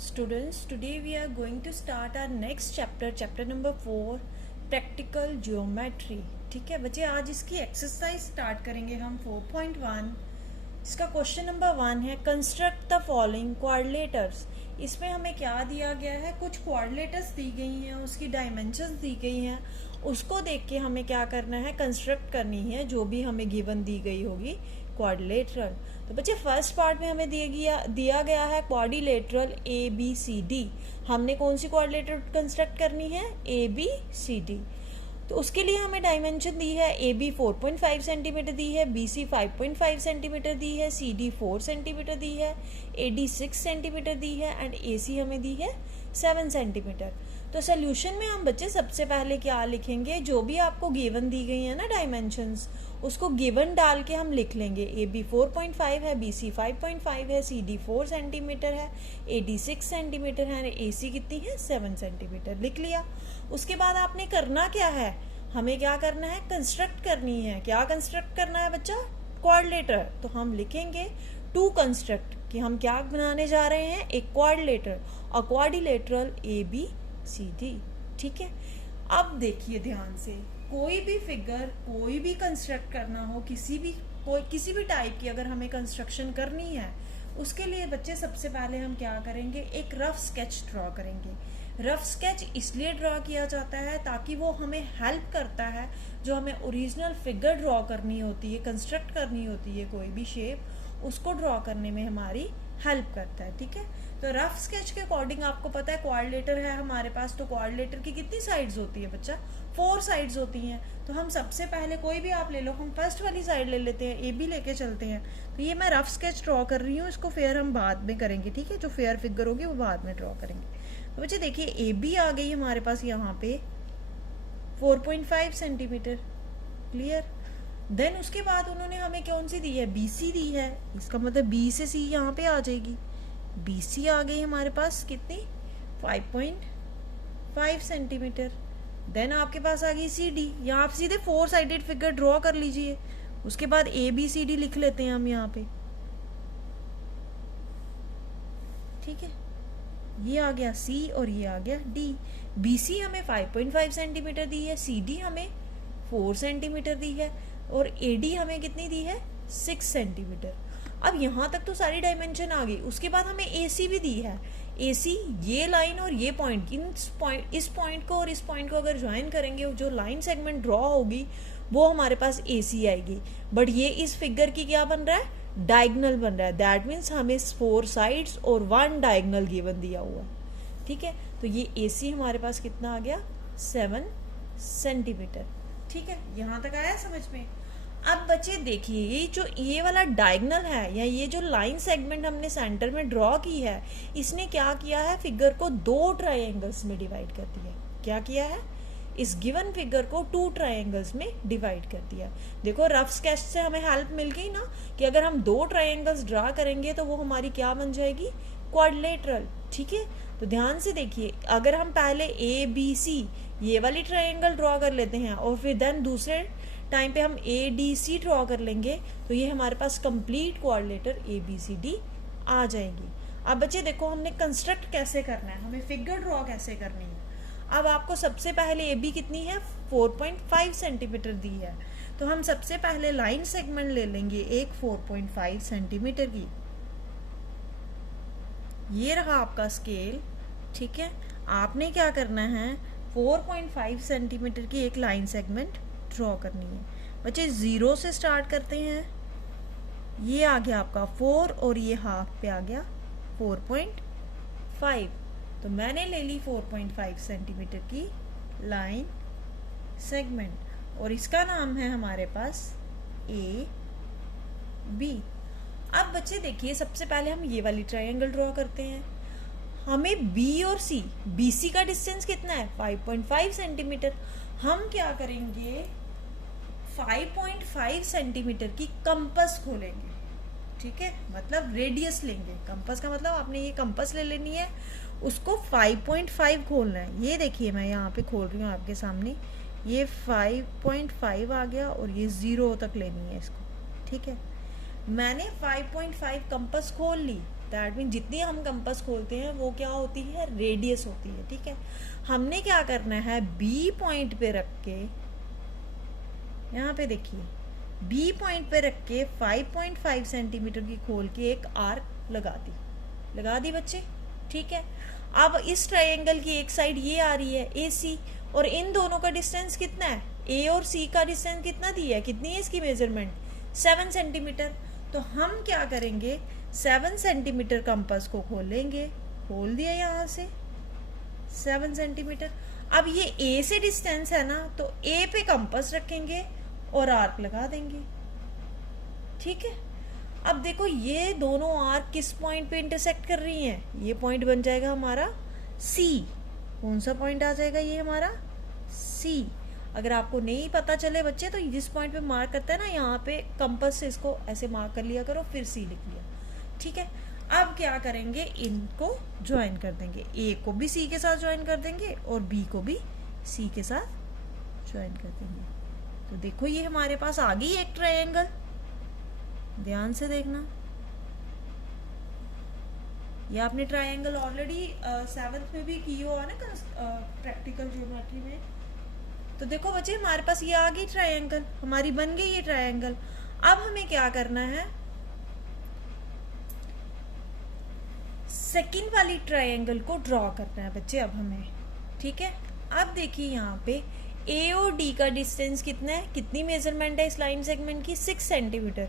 Students, today we are going to start our next chapter, chapter number 4, practical geometry. ठीक है बच्चे, आज इसकी एक्सरसाइज स्टार्ट करेंगे हम 4.1. इसका क्वेश्चन नंबर 1 है कंस्ट्रक्ट द फॉलोइंग क्वाड्रिलेटर्स. इसमें हमें क्या दिया गया है, कुछ क्वाड्रिलेटर्स दी गई हैं, उसकी डायमेंशंस दी गई हैं, उसको देख के हमें क्या करना है, कंस्ट्रक्ट करनी है जो भी हमें गिवन दी गई होगी क्वाड्रिलेटरल. तो बच्चे फर्स्ट पार्ट में हमें दिया गया है quadrilateral A B C D. हमने कौन सी क्वाड्रिलेटर कंस्ट्रक्ट करनी है, ए बी सी डी. तो उसके लिए हमें डायमेंशन दी है, ए बी 4.5 सेंटीमीटर दी है, बी सी 5.5 सेंटीमीटर दी है, सी डी 4 सेंटीमीटर दी है, ए डी 6 सेंटीमीटर दी है एंड ए सी हमें दी है 7 सेंटीमीटर. तो सोल्यूशन में हम बच्चे सबसे पहले क्या लिखेंगे, जो भी आपको गिवन दी गई है ना डायमेंशंस, उसको गिवन डाल के हम लिख लेंगे. ए बी 4.5 है, बी सी 5.5 है, सी डी 4 सेंटीमीटर है, ए डी 6 सेंटीमीटर है, ए सी कितनी है 7 सेंटीमीटर. लिख लिया. उसके बाद आपने करना क्या है, हमें क्या करना है, कंस्ट्रक्ट करनी है. क्या कंस्ट्रक्ट करना है बच्चा, क्वाड्रिलेटर. तो हम लिखेंगे टू कंस्ट्रक्ट कि हम क्या बनाने जा रहे हैं, एक quadrilateral, a quadrilateral A B C D. ठीक है. अब देखिए ध्यान से, कोई भी फिगर, कोई भी कंस्ट्रक्ट करना हो, किसी भी टाइप की अगर हमें कंस्ट्रक्शन करनी है, उसके लिए बच्चे सबसे पहले हम क्या करेंगे, एक रफ स्केच ड्रॉ करेंगे. रफ स्केच इसलिए ड्रॉ किया जाता है ताकि वो हमें हेल्प करता है, जो हमें ओरिजिनल फिगर ड्रॉ करनी होती है, कंस्ट्रक्ट करनी होती है कोई भी शेप, उसको ड्रॉ करने में हमारी हेल्प करता है. ठीक है. तो रफ स्केच के अकॉर्डिंग आपको पता है क्वाड्रिलेटर है हमारे पास, तो क्वाड्रिलेटर की कितनी साइड्स होती है बच्चा, 4 साइड्स होती हैं. तो हम सबसे पहले कोई भी आप ले लो, हम फर्स्ट वाली साइड ले लेते हैं, ए बी लेके चलते हैं. तो ये मैं रफ स्केच ड्रॉ कर रही हूँ, इसको फेयर हम बाद में करेंगे. ठीक है, जो फेयर फिगर होगी वो बाद में ड्रॉ करेंगे. तो बच्चे देखिए, ए बी आ गई हमारे पास यहाँ पे 4.5 सेंटीमीटर. क्लियर. देन उसके बाद उन्होंने हमें कौन सी दी है, बी सी दी है. इसका मतलब बी से सी यहाँ पे आ जाएगी. बी सी आ गई हमारे पास कितनी, 5.5 सेंटीमीटर. देन आपके पास आ गई सी डी. यहाँ आप सीधे 4 साइडेड फिगर ड्रॉ कर लीजिए. उसके बाद ए बी सी डी लिख लेते हैं हम यहाँ पे. ठीक है, ये आ गया सी और ये आ गया डी. बी सी हमें 5.5 सेंटीमीटर दी है, सी डी हमें 4 सेंटीमीटर दी है और ए डी हमें कितनी दी है, 6 सेंटीमीटर. अब यहाँ तक तो सारी डायमेंशन आ गई. उसके बाद हमें ए सी भी दी है. ए सी ये लाइन और ये पॉइंट, इस पॉइंट को और इस पॉइंट को अगर ज्वाइन करेंगे, जो लाइन सेगमेंट ड्रॉ होगी वो हमारे पास ए सी आएगी. बट ये इस फिगर की क्या बन रहा है, डायगनल बन रहा है. दैट मीन्स हमें 4 साइड्स और 1 डायगनल गिवन दिया हुआ. ठीक है. तो ये ए सी हमारे पास कितना आ गया, 7 सेंटीमीटर. ठीक है, यहाँ तक आया समझ में. अब बच्चे देखिए, ये जो ये वाला डायगनल है या ये जो लाइन सेगमेंट हमने सेंटर में ड्रॉ की है, इसने क्या किया है, फिगर को 2 ट्रायंगल्स में डिवाइड कर दिया. क्या किया है, इस गिवन फिगर को 2 ट्रायंगल्स में डिवाइड कर दिया. देखो रफ स्केच से हमें हेल्प मिल गई ना, कि अगर हम 2 ट्रायंगल्स ड्रा करेंगे तो वो हमारी क्या बन जाएगी, क्वाड्रिलेटरल. ठीक है. तो ध्यान से देखिए, अगर हम पहले ए बी सी ये वाली ट्रायंगल ड्रॉ कर लेते हैं और फिर देन दूसरे टाइम पे हम ए डी सी ड्रॉ कर लेंगे, तो ये हमारे पास complete quadrilateral A B C D आ जाएंगी. अब बच्चे देखो, हमने कंस्ट्रक्ट कैसे करना है, हमें फिगर ड्रॉ कैसे करनी है. अब आपको सबसे पहले ए बी कितनी है, 4.5 सेंटीमीटर दी है. तो हम सबसे पहले लाइन सेगमेंट ले लेंगे एक 4.5 सेंटीमीटर की. ये रहा आपका स्केल. ठीक है. आपने क्या करना है, 4.5 सेंटीमीटर की एक लाइन सेगमेंट ड्रॉ करनी है. बच्चे 0 से स्टार्ट करते हैं. ये आ गया आपका 4 और ये हाफ पे आ गया 4.5. तो मैंने ले ली 4.5 सेंटीमीटर की लाइन सेगमेंट और इसका नाम है हमारे पास ए बी. अब बच्चे देखिए, सबसे पहले हम ये वाली ट्रायंगल ड्रॉ करते हैं. हमें बी और सी, बी सी का डिस्टेंस कितना है, 5.5 सेंटीमीटर. हम क्या करेंगे, 5.5 सेंटीमीटर की कंपास खोलेंगे. ठीक है, मतलब रेडियस लेंगे. कंपास का मतलब आपने ये कंपास ले लेनी है, उसको 5.5 खोलना है. ये देखिए, मैं यहाँ पे खोल रही हूँ आपके सामने. ये 5.5 आ गया और ये 0 तक लेनी है इसको. ठीक है. मैंने 5.5 कंपास खोल ली. दैट मीन जितनी हम कंपास खोलते हैं वो क्या होती है, रेडियस होती है, ठीक है। हमने क्या करना है, बी पॉइंट पे रख के, यहाँ पे देखिए बी पॉइंट पे रख के 5.5 सेंटीमीटर की खोल के एक आर्क लगा दी बच्चे, ठीक है। अब इस ट्रायंगल की एक साइड ये आ रही है ए सी, और इन दोनों का डिस्टेंस कितना है, ए और सी का डिस्टेंस कितना दिया है, कितनी है इसकी मेजरमेंट, 7 सेंटीमीटर। तो हम क्या करेंगे, 7 सेंटीमीटर कंपास को खोलेंगे, खोल दिया यहाँ से 7 सेंटीमीटर। अब ये ए से डिस्टेंस है ना, तो ए पे कंपास रखेंगे और आर्क लगा देंगे, ठीक है। अब देखो ये दोनों आर्क किस पॉइंट पे इंटरसेक्ट कर रही हैं, ये पॉइंट बन जाएगा हमारा सी। कौन सा पॉइंट आ जाएगा, ये हमारा सी। अगर आपको नहीं पता चले बच्चे, तो जिस पॉइंट पे मार्क करता है ना, यहाँ पे कंपास से इसको ऐसे मार्क कर लिया करो, फिर सी लिख लिया, ठीक है। अब क्या करेंगे, इनको ज्वाइन कर देंगे, ए को भी सी के साथ ज्वाइन कर देंगे और बी को भी सी के साथ ज्वाइन कर देंगे। तो देखो ये हमारे पास आ गई एक ट्रायंगल, ध्यान से देखना। ये आपने ट्रायंगल ऑलरेडी 7th में भी की हो ना, प्रैक्टिकल ज्योमेट्री में। तो देखो बच्चे हमारे पास ये आ गई ट्रायंगल, हमारी बन गई ये ट्रायंगल। अब हमें क्या करना है, सेकंड वाली ट्रायंगल को ड्रॉ करना है बच्चे अब हमें, ठीक है। अब देखिए यहाँ पे ए और डी का डिस्टेंस कितना है, कितनी मेजरमेंट है इस लाइन सेगमेंट की, 6 सेंटीमीटर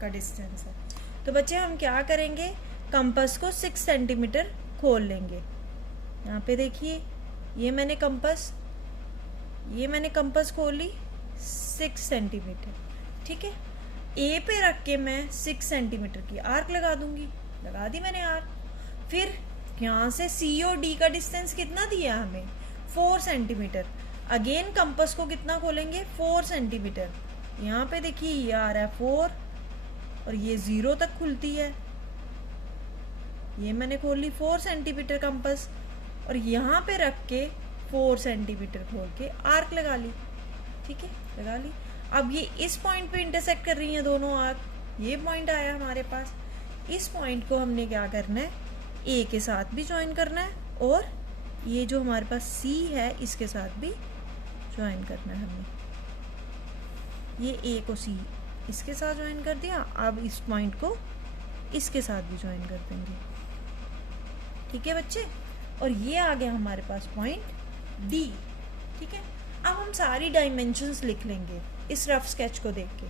का डिस्टेंस है। तो बच्चे हम क्या करेंगे, कंपास को 6 सेंटीमीटर खोल लेंगे। यहाँ पे देखिए ये मैंने कंपास खोली 6 सेंटीमीटर, ठीक है। ए पे रख के मैं 6 सेंटीमीटर की आर्क लगा दूंगी, लगा दी मैंने आर्क। फिर यहाँ से सी और डी का डिस्टेंस कितना दिया हमें, 4 सेंटीमीटर। अगेन कंपास को कितना खोलेंगे, 4 सेंटीमीटर। यहाँ पे देखिए ये आ रहा है 4 और ये 0 तक खुलती है, ये मैंने खोल ली 4 सेंटीमीटर कंपास, और यहाँ पे रख के 4 सेंटीमीटर खोल के आर्क लगा ली, ठीक है, लगा ली। अब ये इस पॉइंट पे इंटरसेक्ट कर रही हैं दोनों आर्क, ये पॉइंट आया हमारे पास। इस पॉइंट को हमने क्या करना है, ए के साथ भी ज्वाइन करना है, और ये जो हमारे पास सी है इसके साथ भी ज्वाइन करना है हमें। ये ए को सी इसके साथ ज्वाइन कर दिया, अब इस पॉइंट को इसके साथ भी ज्वाइन कर देंगे, ठीक है बच्चे। और ये आ गया हमारे पास पॉइंट डी, ठीक है। अब हम सारी डायमेंशंस लिख लेंगे इस रफ स्केच को देख के।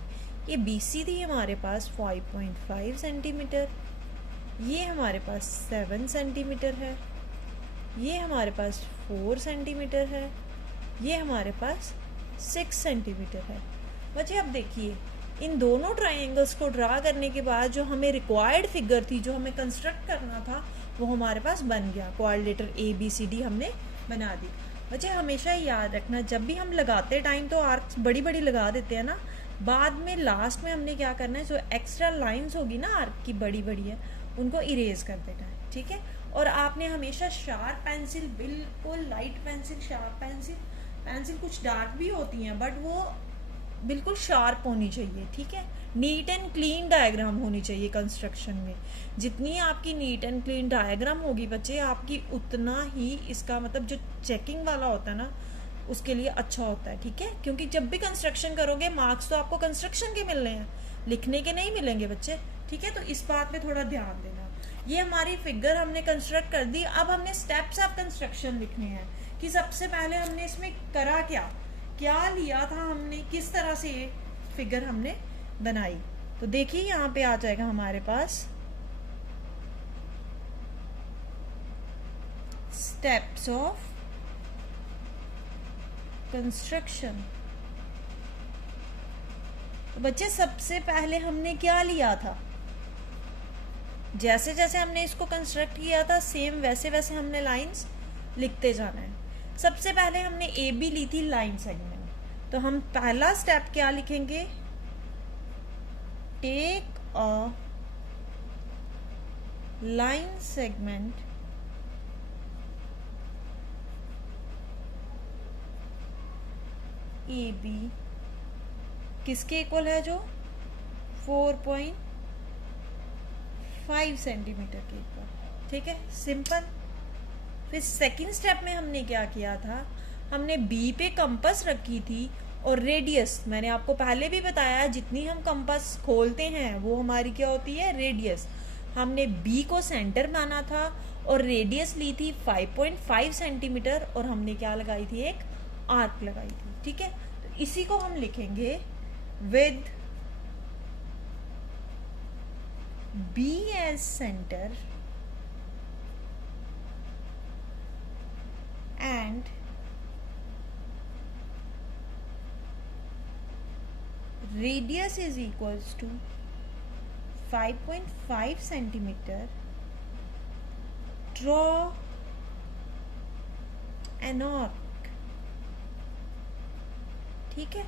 ये बी सी थी हमारे पास 5.5 सेंटीमीटर, ये हमारे पास 7 सेंटीमीटर है, ये हमारे पास 4 सेंटीमीटर है, ये हमारे पास 6 सेंटीमीटर है। बच्चे अब देखिए इन दोनों ट्रायंगल्स को ड्रा करने के बाद जो हमें रिक्वायर्ड फिगर थी, जो हमें कंस्ट्रक्ट करना था, वो हमारे पास बन गया। Quadrilateral A B C D हमने बना दी। बच्चे हमेशा याद रखना, जब भी हम लगाते टाइम तो आर्क्स बड़ी बड़ी लगा देते हैं ना, बाद में लास्ट में हमने क्या करना है, जो एक्स्ट्रा लाइंस होगी ना आर्क की बड़ी बड़ी है, उनको इरेज कर देना है, ठीक है। और आपने हमेशा शार्प पेंसिल, बिल्कुल लाइट पेंसिल, शार्प पेंसिल कुछ डार्क भी होती हैं बट वो बिल्कुल शार्प होनी चाहिए, ठीक है। नीट एंड क्लीन डायग्राम होनी चाहिए कंस्ट्रक्शन में। जितनी आपकी नीट एंड क्लीन डायग्राम होगी बच्चे, आपकी उतना ही इसका मतलब जो चेकिंग वाला होता है ना, उसके लिए अच्छा होता है, ठीक है। क्योंकि जब भी कंस्ट्रक्शन करोगे मार्क्स तो आपको कंस्ट्रक्शन के मिलने हैं, लिखने के नहीं मिलेंगे बच्चे, ठीक है। तो इस बात पे थोड़ा ध्यान देना। ये हमारी फिगर हमने कंस्ट्रक्ट कर दी। अब हमने स्टेप्स ऑफ कंस्ट्रक्शन लिखने हैं कि सबसे पहले हमने इसमें करा क्या लिया था हमने, किस तरह से ये फिगर हमने बनाई। तो देखिए यहाँ पे आ जाएगा हमारे पास स्टेप्स ऑफ कंस्ट्रक्शन। तो बच्चे सबसे पहले हमने क्या लिया था, जैसे जैसे हमने इसको कंस्ट्रक्ट किया था सेम वैसे वैसे हमने लाइंस लिखते जाना है। सबसे पहले हमने ए बी ली थी लाइन सेगमेंट, तो हम पहला स्टेप क्या लिखेंगे, take a line segment A B किसके इक्वल है, जो 4.5 5 सेंटीमीटर के इक्वल। ठीक है, सिंपल। फिर सेकंड स्टेप में हमने क्या किया था, हमने बी पे कंपास रखी थी और रेडियस, मैंने आपको पहले भी बताया जितनी हम कंपास खोलते हैं वो हमारी क्या होती है, रेडियस। हमने बी को सेंटर माना था और रेडियस ली थी 5.5 सेंटीमीटर और हमने क्या लगाई थी, एक आर्क लगाई थी। ठीक है, तो इसी को हम लिखेंगे with B as centre and radius is equals to 5.5 centimeter, draw an arc। ठीक है,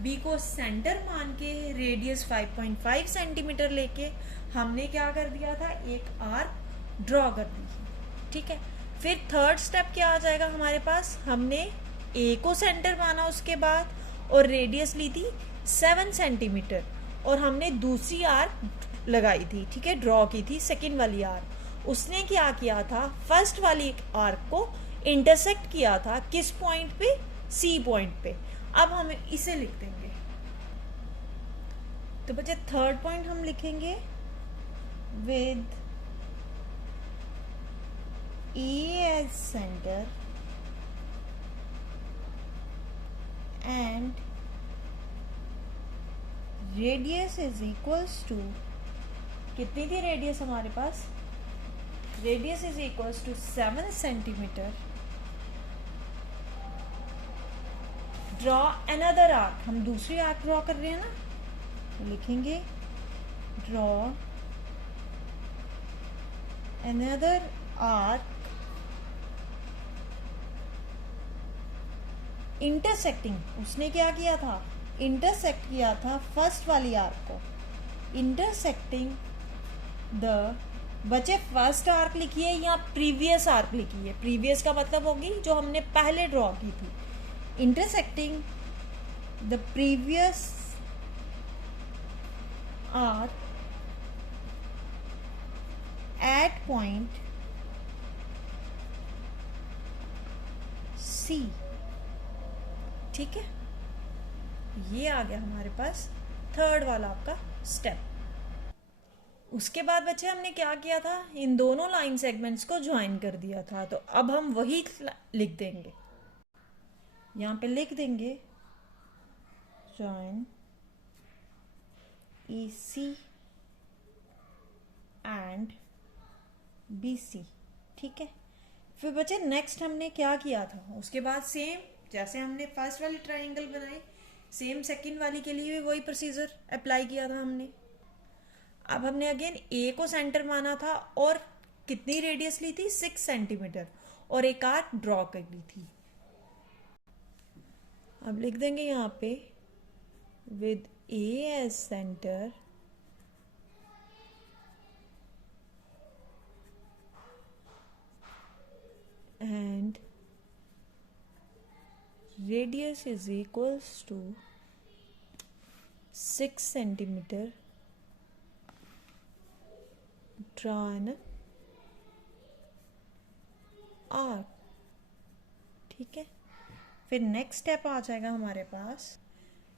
बी को सेंटर मान के रेडियस 5.5 सेंटीमीटर लेके हमने क्या कर दिया था, एक आर्क ड्रॉ कर दी। ठीक है, फिर थर्ड स्टेप क्या आ जाएगा हमारे पास, हमने ए को सेंटर माना उसके बाद और रेडियस ली थी 7 सेंटीमीटर और हमने दूसरी आर्क लगाई थी। ठीक है, ड्रॉ की थी सेकेंड वाली आर्क। उसने क्या किया था, फर्स्ट वाली आर्क को इंटरसेक्ट किया था किस पॉइंट पे, सी पॉइंट पे। अब हम इसे लिख देंगे, तो बच्चे थर्ड पॉइंट हम लिखेंगे with E as center and radius is equals to, कितनी थी रेडियस हमारे पास, radius is equals to 7 centimetre. Draw another arc, हम दूसरी आर्क ड्रॉ कर रहे हैं ना, तो लिखेंगे ड्रॉ अनदर आर्क इंटरसेक्टिंग। उसने क्या किया था, इंटरसेक्ट किया था फर्स्ट वाली आर्क को, इंटरसेक्टिंग द, बचे फर्स्ट आर्क लिखिए या प्रीवियस आर्क लिखिए, प्रीवियस का मतलब होगी जो हमने पहले ड्रॉ की थी, intersecting the previous arc at point C. ठीक है, ये आ गया हमारे पास थर्ड वाला आपका स्टेप। उसके बाद बच्चे हमने क्या किया था, इन दोनों लाइन सेगमेंट्स को ज्वाइन कर दिया था। तो अब हम वही लिख देंगे, यहां पे लिख देंगे ज्वाइन AC एंड BC। ठीक है, फिर बच्चे नेक्स्ट हमने क्या किया था, उसके बाद सेम जैसे हमने फर्स्ट वाली ट्राइंगल बनाई, सेम सेकंड वाली के लिए भी वही प्रोसीजर अप्लाई किया था हमने। अब हमने अगेन ए को सेंटर माना था और कितनी रेडियस ली थी, 6 सेंटीमीटर और एक आर्क ड्रॉ कर ली थी। अब लिख देंगे यहाँ पे with A as centre and radius is equals to 6 centimeter, draw an arc। ठीक है, फिर नेक्स्ट स्टेप आ जाएगा हमारे पास।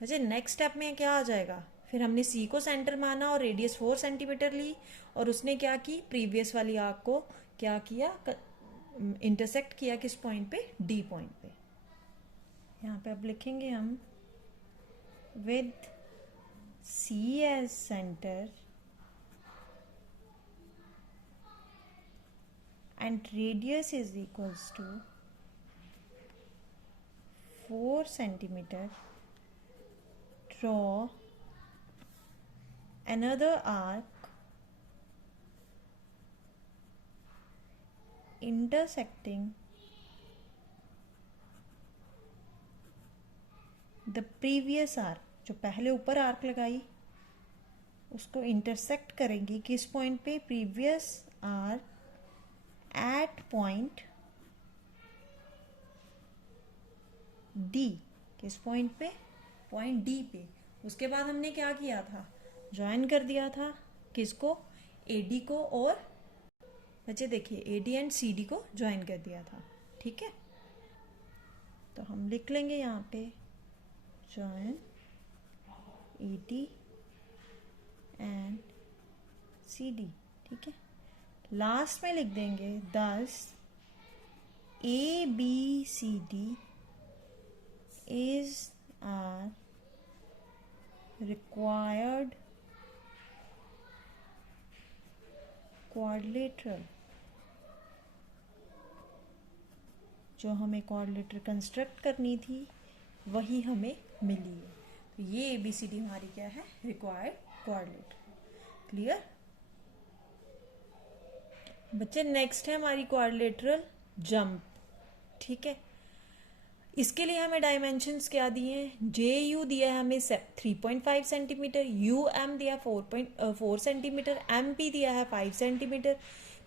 वैसे नेक्स्ट स्टेप में क्या आ जाएगा, फिर हमने सी को सेंटर माना और रेडियस 4 सेंटीमीटर ली और उसने क्या की, प्रीवियस वाली आर्क को क्या किया, इंटरसेक्ट किया किस पॉइंट पे, डी पॉइंट पे। यहाँ पे अब लिखेंगे हम with C as centre and radius is equals to 4 centimetre, draw another arc intersecting the previous arc, जो पहले ऊपर आर्क लगाई उसको इंटरसेक्ट करेंगी किस पॉइंट पे, previous arc at point D. किस पॉइंट पे, पॉइंट डी पे। उसके बाद हमने क्या किया था, ज्वाइन कर दिया था किसको, AD को और बच्चे देखिए AD एंड CD को ज्वाइन कर दिया था, ठीक है। तो हम लिख लेंगे यहाँ पे ज्वाइन AD एंड CD, ठीक है। लास्ट में लिख देंगे 10 ABCD is our required quadrilateral। जो हमें क्वाड्रिलेटरल कंस्ट्रक्ट करनी थी वही हमें मिली है। तो ये ABCD हमारी क्या है, रिक्वायर्ड क्वाड्रिलेटरल। क्लियर बच्चे। नेक्स्ट है हमारी क्वाड्रिलेटरल जंप, ठीक है। इसके लिए हमें डायमेंशंस क्या दिए हैं, JU दिया है हमें 3.5 सेंटीमीटर, UM दिया 4 सेंटीमीटर, MP दिया है 5 सेंटीमीटर,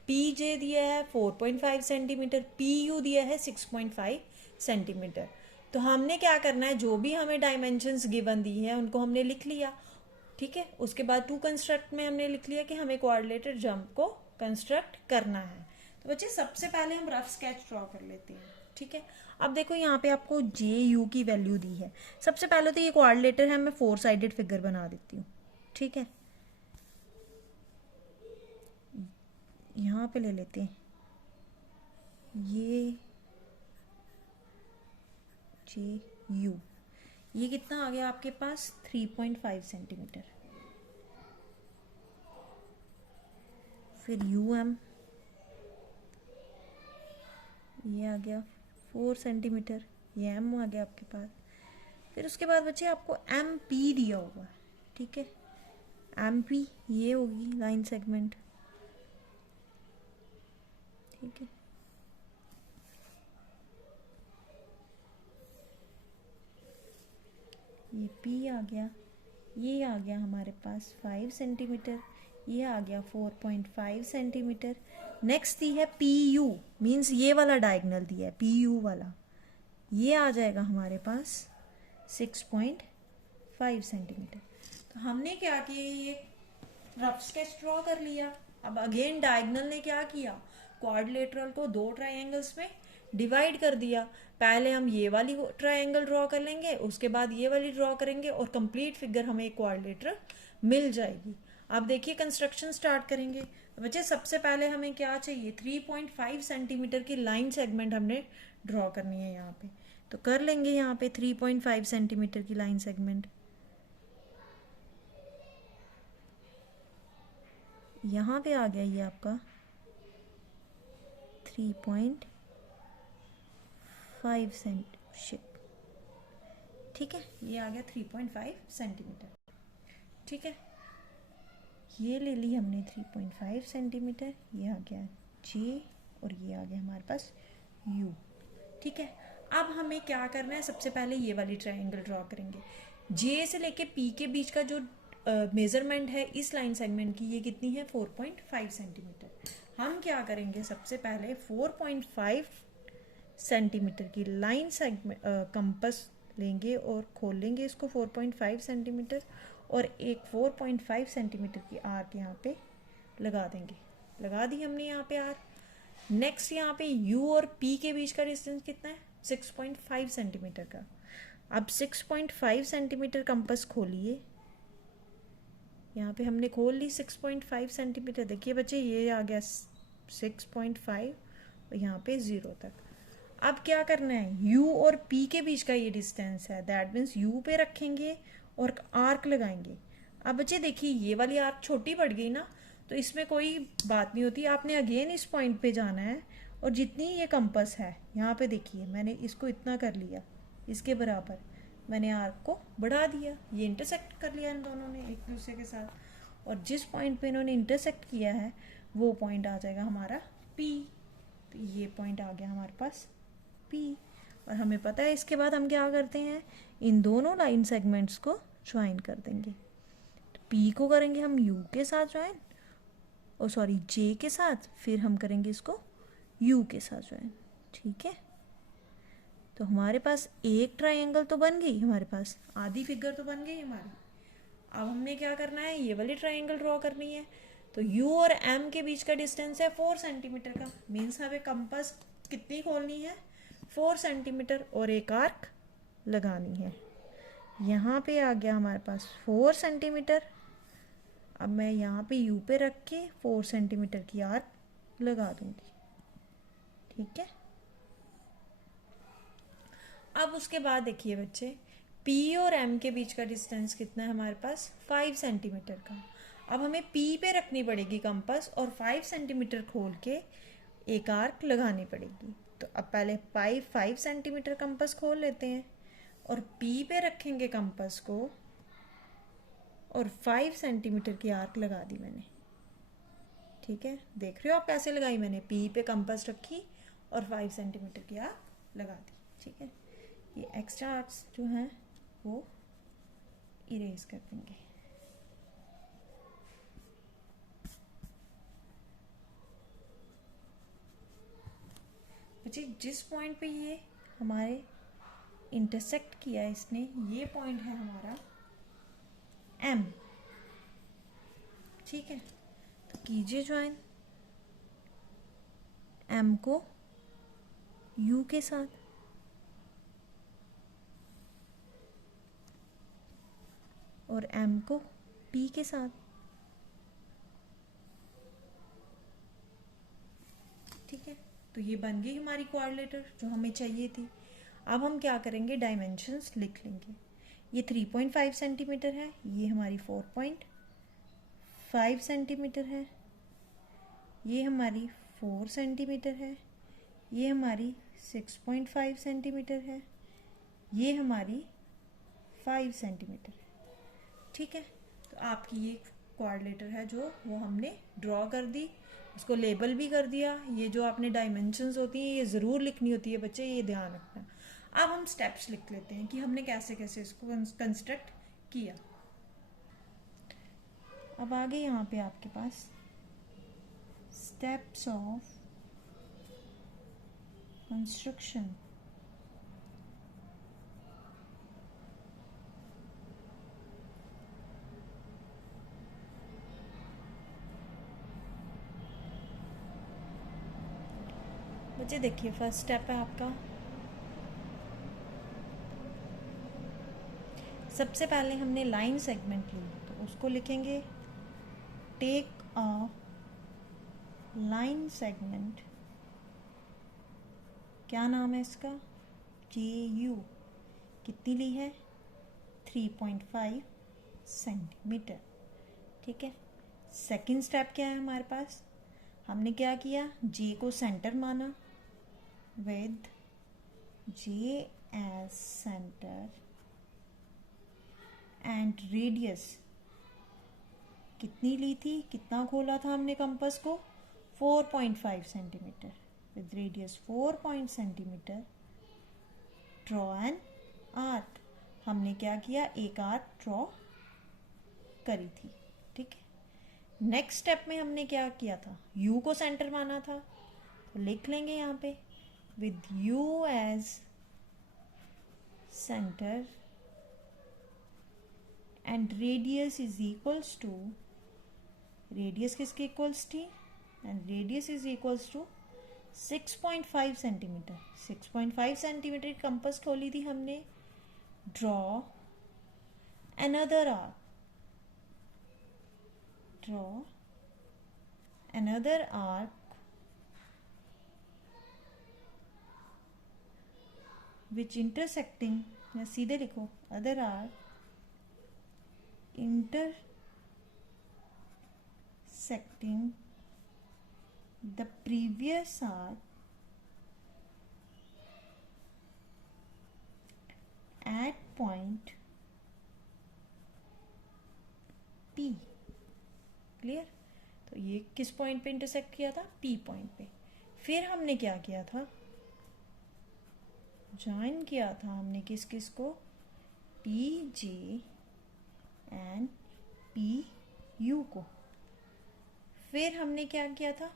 PJ दिया है 4.5 सेंटीमीटर, PU दिया है 6.5 सेंटीमीटर। तो हमने क्या करना है, जो भी हमें डायमेंशंस गिवन दी है उनको हमने लिख लिया, ठीक है। उसके बाद टू कंस्ट्रक्ट में हमने लिख लिया कि हमें क्वाड्रिलेटरल जंप को कंस्ट्रक्ट करना है। तो बच्चे सबसे पहले हम रफ स्केच ड्रॉ कर लेते हैं, ठीक है। अब देखो यहाँ पे आपको JU की वैल्यू दी है। सबसे पहले तो ये क्वाड्रिलेटर है, मैं 4 साइडेड फिगर बना देती हूँ, ठीक है। यहाँ पे ले लेते हैं ये JU, ये कितना आ गया आपके पास 3.5 सेंटीमीटर। फिर UM ये आ गया 4 सेंटीमीटर, ये M आ गया आपके पास। फिर उसके बाद बच्चे आपको MP दिया हुआ है, ठीक है। MP ये होगी लाइन सेगमेंट, ठीक है। ये P आ गया, ये आ गया हमारे पास 5 सेंटीमीटर, ये आ गया 4.5 सेंटीमीटर। नेक्स्ट दी है PU, मीन्स ये वाला डायगोनल दिया है PU वाला, ये आ जाएगा हमारे पास 6.5 सेंटीमीटर। तो हमने क्या किया, ये रफ स्केच ड्रॉ कर लिया। अब अगेन डायगोनल ने क्या किया, क्वाड्रिलेटरल को 2 ट्रायंगल्स में डिवाइड कर दिया। पहले हम ये वाली ट्रायंगल ड्रॉ कर लेंगे, उसके बाद ये वाली ड्रॉ करेंगे और कंप्लीट फिगर हमें क्वाड्रिलेटरल मिल जाएगी। अब देखिए कंस्ट्रक्शन स्टार्ट करेंगे। तो बच्चे सबसे पहले हमें क्या चाहिए, 3.5 सेंटीमीटर की लाइन सेगमेंट हमने ड्रॉ करनी है यहाँ पे। तो कर लेंगे यहाँ पे 3.5 सेंटीमीटर की लाइन सेगमेंट। यहाँ पे आ गया ये आपका 3.5 सेंटीमीटर, ठीक है। ये आ गया 3.5 सेंटीमीटर, ठीक है। ये ले ली हमने 3.5 सेंटीमीटर, ये आ गया J और ये आ गया हमारे पास U, ठीक है। अब हमें क्या करना है, सबसे पहले ये वाली ट्रायंगल ड्रॉ करेंगे। J से लेके P के बीच का जो मेजरमेंट है इस लाइन सेगमेंट की, ये कितनी है 4.5 सेंटीमीटर। हम क्या करेंगे, सबसे पहले 4.5 सेंटीमीटर की लाइन सेगमेंट कंपास लेंगे और खोल लेंगे इसको 4.5 सेंटीमीटर और एक 4.5 सेंटीमीटर की आर्क यहाँ पे लगा देंगे। लगा दी हमने यहाँ पे आर्क। नेक्स्ट यहाँ पे U और P के बीच का डिस्टेंस कितना है, 6.5 सेंटीमीटर का। अब 6.5 सेंटीमीटर कंपास खोलिए, यहाँ पे हमने खोल ली 6.5 सेंटीमीटर। देखिए बच्चे ये आ गया 6.5 और यहाँ पे 0 तक। अब क्या करना है, U और P के बीच का ये डिस्टेंस है, दैट मीन्स U पे रखेंगे और आर्क लगाएंगे। अब बच्चे देखिए ये वाली आर्क छोटी पड़ गई ना, तो इसमें कोई बात नहीं होती। आपने अगेन इस पॉइंट पे जाना है और जितनी ये कंपास है यहाँ पे देखिए मैंने इसको इतना कर लिया, इसके बराबर मैंने आर्क को बढ़ा दिया। ये इंटरसेक्ट कर लिया इन दोनों ने एक दूसरे के साथ, और जिस पॉइंट पे इन्होंने इंटरसेक्ट किया है वो पॉइंट आ जाएगा हमारा P। तो ये पॉइंट आ गया हमारे पास P। और हमें पता है इसके बाद हम क्या करते हैं, इन दोनों लाइन सेगमेंट्स को ज्वाइन कर देंगे। तो P को करेंगे हम U के साथ ज्वाइन, और सॉरी J के साथ, फिर हम करेंगे इसको U के साथ ज्वाइन, ठीक है। तो हमारे पास एक ट्रायंगल तो बन गई, हमारे पास आधी फिगर तो बन गई हमारी। अब हमने क्या करना है, ये वाली ट्रायंगल ड्रॉ करनी है। तो U और M के बीच का डिस्टेंस है 4 सेंटीमीटर का, मीन्स हमें कंपास कितनी खोलनी है, 4 सेंटीमीटर, और एक आर्क लगानी है। यहाँ पे आ गया हमारे पास 4 सेंटीमीटर। अब मैं यहाँ पे U पे रख के 4 सेंटीमीटर की आर्क लगा दूंगी, ठीक है। अब उसके बाद देखिए बच्चे, P और M के बीच का डिस्टेंस कितना है हमारे पास, 5 सेंटीमीटर का। अब हमें P पे रखनी पड़ेगी कंपास और 5 सेंटीमीटर खोल के एक आर्क लगानी पड़ेगी। तो अब पहले 5 सेंटीमीटर कंपास खोल लेते हैं और P पे रखेंगे कंपास को और 5 सेंटीमीटर की आर्क लगा दी मैंने, ठीक है। देख रहे हो आप कैसे लगाई मैंने, P पे कंपास रखी और 5 सेंटीमीटर की आर्क लगा दी, ठीक है। ये एक्स्ट्रा आर्क्स जो हैं वो इरेज कर देंगे। बच्चे जिस पॉइंट पे ये हमारे इंटरसेक्ट किया इसने, ये पॉइंट है हमारा M, ठीक है। तो कीजिए ज्वाइन M को U के साथ, और M को P के साथ, ठीक है। तो ये बन गई हमारी क्वाड्रिलेटर जो हमें चाहिए थी। अब हम क्या करेंगे, डायमेंशंस लिख लेंगे। ये 3.5 सेंटीमीटर है, ये हमारी 4.5 सेंटीमीटर है, ये हमारी 4 सेंटीमीटर है, ये हमारी 6.5 सेंटीमीटर है, ये हमारी 5 सेंटीमीटर है, ठीक है। तो आपकी ये क्वाड्रिलेटर है जो वो हमने ड्रॉ कर दी, उसको लेबल भी कर दिया। ये जो आपने डायमेंशंस होती हैं ये ज़रूर लिखनी होती है बच्चे, ये ध्यान रखना। अब हम स्टेप्स लिख लेते हैं कि हमने कैसे कैसे इसको कंस्ट्रक्ट किया। अब आगे यहाँ पे आपके पास स्टेप्स ऑफ कंस्ट्रक्शन, बच्चे देखिए फर्स्ट स्टेप है आपका, सबसे पहले हमने लाइन सेगमेंट ली, तो उसको लिखेंगे टेक अ लाइन सेगमेंट, क्या नाम है इसका, JU, कितनी ली है, 3.5 सेंटीमीटर, ठीक है। सेकंड स्टेप क्या है हमारे पास, हमने क्या किया, J को सेंटर माना, with J as centre and radius कितनी ली थी, कितना खोला था हमने कंपास को, 4.5 centimetre, with radius 4 centimetre, draw an arc, हमने क्या किया, एक आर्क ड्रॉ करी थी, ठीक है। नेक्स्ट स्टेप में हमने क्या किया था, U को सेंटर माना था, तो लिख लेंगे यहाँ पे with U as centre and radius is equals to, radius किसके इक्वल्स थी, and radius is equals to 6.5 centimetre, 6.5 centimetre की कंपास खोली थी हमने, draw another arc, draw another arc which intersecting, या सीधे लिखो other arc intersecting the previous arc at point P, clear. तो ये किस पॉइंट पे इंटरसेक्ट किया था, P पॉइंट पे। फिर हमने क्या किया था, ज्वाइन किया था हमने किस किस को, PJ एंड PU को। फिर हमने क्या किया था,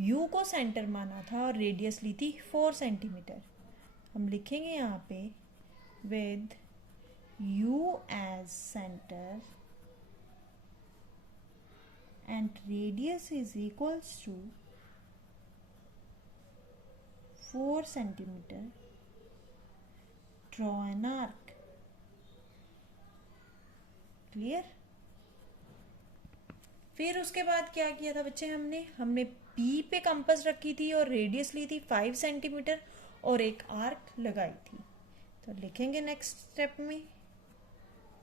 U को सेंटर माना था और रेडियस ली थी 4 सेंटीमीटर, हम लिखेंगे यहाँ पे with U as centre and radius is equals to 4 centimeter, draw an arc. Clear? फिर उसके बाद क्या किया था बच्चे, हमने P पे कंपास रखी थी और रेडियस ली थी 5 सेंटीमीटर और एक आर्क लगाई थी. तो लिखेंगे नेक्स्ट स्टेप में,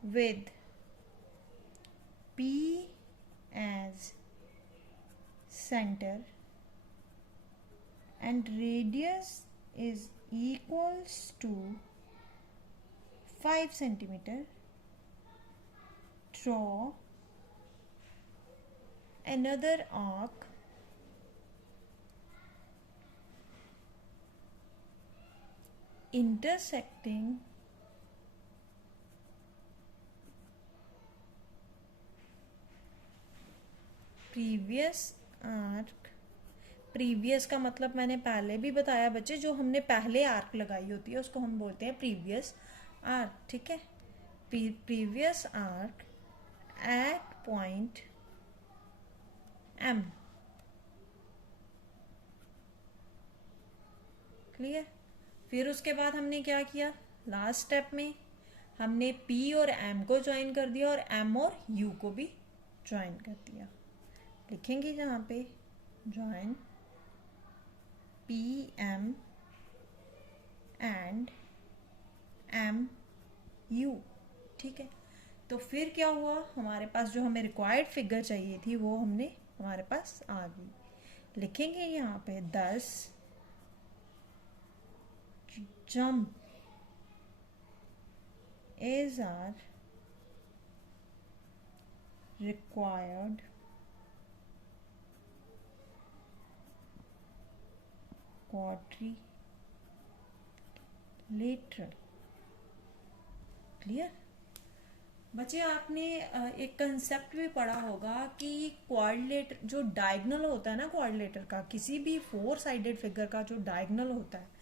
with P as center and radius is equals to 5 centimeter, draw another arc intersecting previous arc. Previous का मतलब मैंने पहले भी बताया बच्चे, जो हमने पहले आर्क लगाई होती है उसको हम बोलते हैं प्रीवियस आर्क. ठीक है, previous arc at point M. Clear? फिर उसके बाद हमने क्या किया, लास्ट स्टेप में हमने P और M को ज्वाइन कर दिया और M और U को भी ज्वाइन कर दिया. लिखेंगे यहाँ पे ज्वाइन PM एंड MU. ठीक है, तो फिर क्या हुआ, हमारे पास जो हमें रिक्वायर्ड फिगर चाहिए थी वो हमारे पास आ गई. लिखेंगे यहाँ पे 10 jump is our required quadrilateral. Clear? बच्चे आपने एक कंसेप्ट भी पढ़ा होगा कि क्वाड्रिलेटर जो डायगोनल होता है ना, क्वाड्रिलेटर का, किसी भी 4 साइडेड फिगर का जो डायगोनल होता है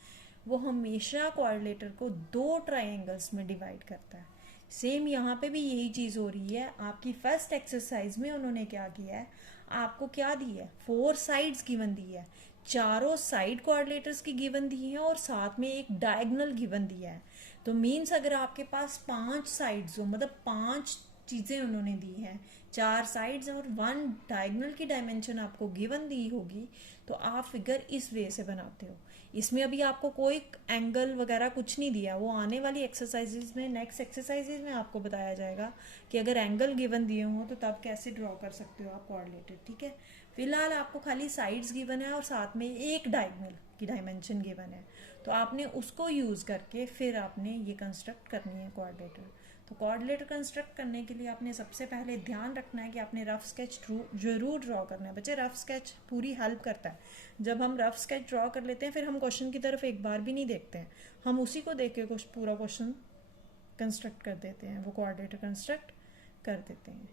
वो हमेशा क्वाड्रिलेटर को 2 ट्रायंगल्स में डिवाइड करता है. सेम यहाँ पे भी यही चीज़ हो रही है. आपकी फर्स्ट एक्सरसाइज में उन्होंने क्या किया है, आपको क्या दी है, 4 साइड्स गिवन दी है, चारों साइड क्वाड्रिलेटर्स की गिवन दी है और साथ में एक डायगोनल गिवन दिया है. तो मीन्स अगर आपके पास 5 साइड्स हो, मतलब 5 चीज़ें उन्होंने दी हैं, 4 साइड्स और 1 डायगोनल की डायमेंशन आपको गिवन दी होगी, तो आप फिगर इस वे से बनाते हो. इसमें अभी आपको कोई एंगल वगैरह कुछ नहीं दिया, वो आने वाली एक्सरसाइजेज में, नेक्स्ट एक्सरसाइजेज में आपको बताया जाएगा कि अगर एंगल गिवन दिए हों तो तब कैसे ड्रॉ कर सकते हो आप क्वाड्रिलेटर. ठीक है, फिलहाल आपको खाली साइड्स गिवन है और साथ में एक डायगोनल की डायमेंशन गिवन है, तो आपने उसको यूज़ करके फिर आपने ये कंस्ट्रक्ट करनी है क्वाड्रिलेटर. तो क्वाड्रिलेटर कंस्ट्रक्ट करने के लिए आपने सबसे पहले ध्यान रखना है कि आपने रफ स्केच जरूर ड्रॉ करना है. बच्चे रफ स्केच पूरी हेल्प करता है. जब हम रफ स्केच ड्रॉ कर लेते हैं फिर हम क्वेश्चन की तरफ एक बार भी नहीं देखते हैं, हम उसी को देख के पूरा क्वेश्चन कंस्ट्रक्ट कर देते हैं, वो क्वाड्रिलेटर कंस्ट्रक्ट कर देते हैं.